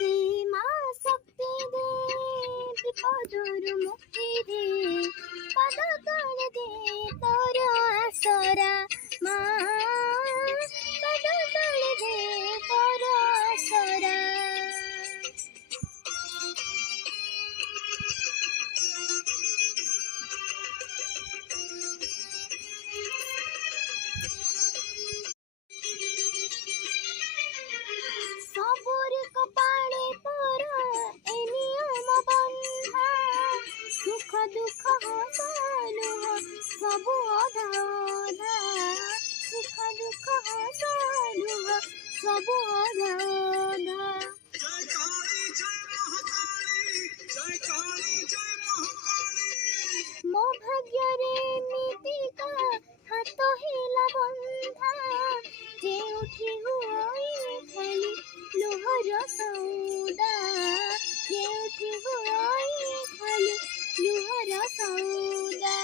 दीमा शक्ति दे विपदरु मुक्ति दे पद तले दे तोर आसरा माँ पद तले दे तोर आसरा सबुरी कपाळे पर ए नियम बंधा सुख दुख हसलुह सबु अधा अधा सुख दुख हसलुह सबु अधा अधा मो भाग्य रे नीतिका हाथ हिला बंधा जेउठी हुई खाली लुहर सौदा जेउठी हुई खाली लुहर सौदा।